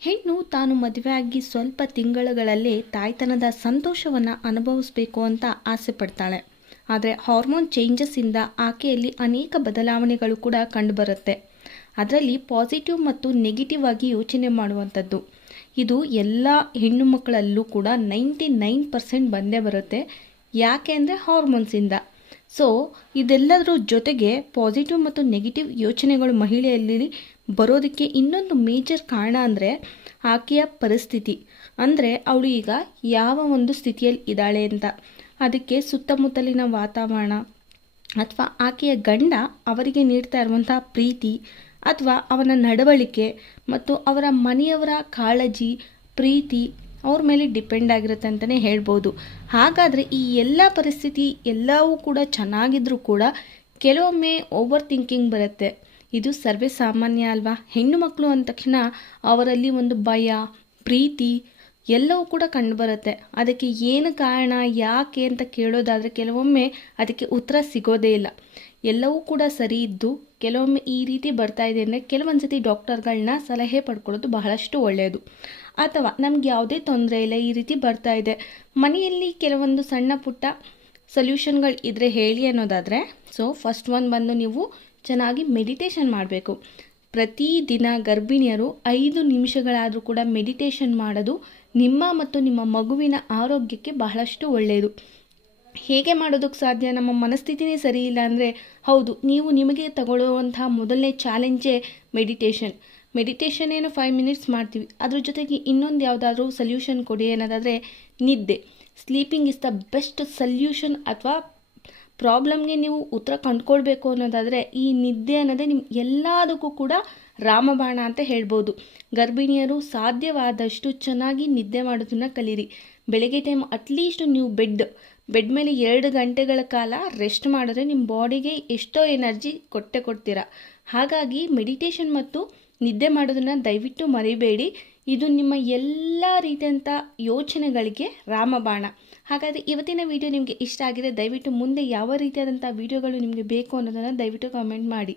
ಹೆಣ್ಣು ತಾನು ಮದುವೆಯಾಗಿ ಸ್ವಲ್ಪ ತಿಂಗಳುಗಳಲ್ಲೇ ತಾಯ್ತನದ ಸಂತೋಷವನ್ನು ಅನುಭವಿಸಬೇಕು ಅಂತ ಆಸೆ ಪಡ್ತಾಳೆ. ಆದರೆ ಹಾರ್ಮೋನ್ ಚೇಂಜಸ್ಸಿಂದ ಆಕೆಯಲ್ಲಿ ಅನೇಕ ಬದಲಾವಣೆಗಳು ಕೂಡ ಕಂಡುಬರುತ್ತೆ ಅದರಲ್ಲಿ ಪಾಸಿಟಿವ್ ಮತ್ತು ನೆಗೆಟಿವ್ ಆಗಿ ಯೋಚನೆ ಮಾಡುವಂಥದ್ದು. ಇದು ಎಲ್ಲ ಹೆಣ್ಣು ಮಕ್ಕಳಲ್ಲೂ ಕೂಡ ನೈಂಟಿ ನೈನ್ ಪರ್ಸೆಂಟ್ ಬಂದೇ ಬರುತ್ತೆ. ಯಾಕೆ ಅಂದರೆ ಹಾರ್ಮೋನ್ಸಿಂದ ಸೊ ಇದೆಲ್ಲದರ ಜೊತೆಗೆ ಪಾಸಿಟಿವ್ ಮತ್ತು ನೆಗೆಟಿವ್ ಯೋಚನೆಗಳು ಮಹಿಳೆಯಲ್ಲಿ ಬರೋದಕ್ಕೆ ಇನ್ನೊಂದು ಮೇಜರ್ ಕಾರಣ ಅಂದರೆ ಆಕೆಯ ಪರಿಸ್ಥಿತಿ. ಅಂದರೆ ಅವಳು ಈಗ ಯಾವ ಒಂದು ಸ್ಥಿತಿಯಲ್ಲಿ ಇದ್ದಾಳೆ ಅಂತ. ಅದಕ್ಕೆ ಸುತ್ತಮುತ್ತಲಿನ ವಾತಾವರಣ ಅಥವಾ ಆಕೆಯ ಗಂಡ ಅವರಿಗೆ ನೀಡ್ತಾ ಇರುವಂಥ ಪ್ರೀತಿ ಅಥವಾ ಅವನ ನಡವಳಿಕೆ ಮತ್ತು ಅವರ ಮನೆಯವರ ಕಾಳಜಿ, ಪ್ರೀತಿ ಅವ್ರ ಮೇಲೆ ಡಿಪೆಂಡ್ ಆಗಿರುತ್ತೆ ಅಂತಲೇ ಹೇಳ್ಬೋದು. ಹಾಗಾದರೆ ಈ ಎಲ್ಲ ಪರಿಸ್ಥಿತಿ ಎಲ್ಲವೂ ಕೂಡ ಚೆನ್ನಾಗಿದ್ರೂ ಕೂಡ ಕೆಲವೊಮ್ಮೆ ಓವರ್ ಥಿಂಕಿಂಗ್ ಬರುತ್ತೆ. ಇದು ಸರ್ವೇ ಸಾಮಾನ್ಯ ಅಲ್ವಾ? ಹೆಣ್ಣು ಮಕ್ಕಳು ಅಂದ ತಕ್ಷಣ ಅವರಲ್ಲಿ ಒಂದು ಭಯ, ಪ್ರೀತಿ ಎಲ್ಲವೂ ಕೂಡ ಕಂಡುಬರುತ್ತೆ. ಅದಕ್ಕೆ ಏನು ಕಾರಣ, ಯಾಕೆ ಅಂತ ಕೇಳೋದಾದರೆ ಕೆಲವೊಮ್ಮೆ ಅದಕ್ಕೆ ಉತ್ತರ ಸಿಗೋದೇ ಇಲ್ಲ. ಎಲ್ಲವೂ ಕೂಡ ಸರಿ ಇದ್ದು ಕೆಲವೊಮ್ಮೆ ಈ ರೀತಿ ಬರ್ತಾ ಇದೆ ಅಂದರೆ ಕೆಲವೊಂದು ಸತಿ ಡಾಕ್ಟರ್ಗಳನ್ನ ಸಲಹೆ ಪಡ್ಕೊಳ್ಳೋದು ಬಹಳಷ್ಟು ಒಳ್ಳೆಯದು ಅಥವಾ ನಮ್ಗೆ ಯಾವುದೇ ತೊಂದರೆ ಇಲ್ಲ, ಈ ರೀತಿ ಬರ್ತಾ ಇದೆ. ಮನೆಯಲ್ಲಿ ಕೆಲವೊಂದು ಸಣ್ಣ ಪುಟ್ಟ ಸೊಲ್ಯೂಷನ್ಗಳು ಇದ್ದರೆ ಹೇಳಿ ಅನ್ನೋದಾದರೆ ಸೊ ಫಸ್ಟ್ ಒನ್ ಬಂದು ನೀವು ಚೆನ್ನಾಗಿ ಮೆಡಿಟೇಷನ್ ಮಾಡಬೇಕು. ಪ್ರತಿದಿನ ಗರ್ಭಿಣಿಯರು ಐದು ನಿಮಿಷಗಳಾದರೂ ಕೂಡ ಮೆಡಿಟೇಷನ್ ಮಾಡೋದು ನಿಮ್ಮ ಮತ್ತು ನಿಮ್ಮ ಮಗುವಿನ ಆರೋಗ್ಯಕ್ಕೆ ಬಹಳಷ್ಟು ಒಳ್ಳೆಯದು ಹೇಗೆ ಮಾಡೋದಕ್ಕೆ ಸಾಧ್ಯ? ನಮ್ಮ ಮನಸ್ಥಿತಿನೇ ಸರಿ ಇಲ್ಲ ಅಂದರೆ ಹೌದು, ನೀವು ನಿಮಗೆ ತಗೊಳ್ಳುವಂತಹ ಮೊದಲನೇ ಚಾಲೆಂಜೇ ಮೆಡಿಟೇಷನ್. ಮೆಡಿಟೇಷನ್ ಏನು ಫೈವ್ ಮಿನಿಟ್ಸ್ ಮಾಡ್ತೀವಿ. ಅದ್ರ ಜೊತೆಗೆ ಇನ್ನೊಂದು ಯಾವುದಾದ್ರೂ ಸೊಲ್ಯೂಷನ್ ಕೊಡಿ ಅನ್ನೋದಾದರೆ ನಿದ್ದೆ. Sleeping is the best solution ಅಥವಾ ಪ್ರಾಬ್ಲಮ್ಗೆ ನೀವು ಉತ್ತರ ಕಂಡುಕೊಳ್ಬೇಕು ಅನ್ನೋದಾದರೆ ಈ ನಿದ್ದೆ ಅನ್ನೋದೇ ನಿಮ್ಮ ಎಲ್ಲದಕ್ಕೂ ಕೂಡ ರಾಮಬಾಣ ಅಂತ ಹೇಳ್ಬೋದು. ಗರ್ಭಿಣಿಯರು ಸಾಧ್ಯವಾದಷ್ಟು ಚೆನ್ನಾಗಿ ನಿದ್ದೆ ಮಾಡೋದನ್ನು ಕಲೀರಿ. ಬೆಳಗ್ಗೆ ಟೈಮ್ ಅಟ್ಲೀಸ್ಟ್ ನೀವು ಬೆಡ್ ಬೆಡ್ ಮೇಲೆ ಎರಡು ಗಂಟೆಗಳ ಕಾಲ ರೆಸ್ಟ್ ಮಾಡಿದ್ರೆ ನಿಮ್ಮ ಬಾಡಿಗೆ ಎಷ್ಟೋ ಎನರ್ಜಿ ಕೊಟ್ಟೆ ಕೊಡ್ತೀರಾ. ಹಾಗಾಗಿ ಮೆಡಿಟೇಷನ್ ಮತ್ತು ನಿದ್ದೆ ಮಾಡೋದನ್ನು ದಯವಿಟ್ಟು ಮರಿಬೇಡಿ. ಇದು ನಿಮ್ಮ ಎಲ್ಲ ರೀತಿಯಂಥ ಯೋಚನೆಗಳಿಗೆ ರಾಮಬಾಣ. ಹಾಗಾದರೆ ಇವತ್ತಿನ ವಿಡಿಯೋ ನಿಮಗೆ ಇಷ್ಟ ಆಗಿದೆ, ದಯವಿಟ್ಟು ಮುಂದೆ ಯಾವ ರೀತಿಯಾದಂಥ ವಿಡಿಯೋಗಳು ನಿಮಗೆ ಬೇಕು ಅನ್ನೋದನ್ನು ದಯವಿಟ್ಟು ಕಾಮೆಂಟ್ ಮಾಡಿ.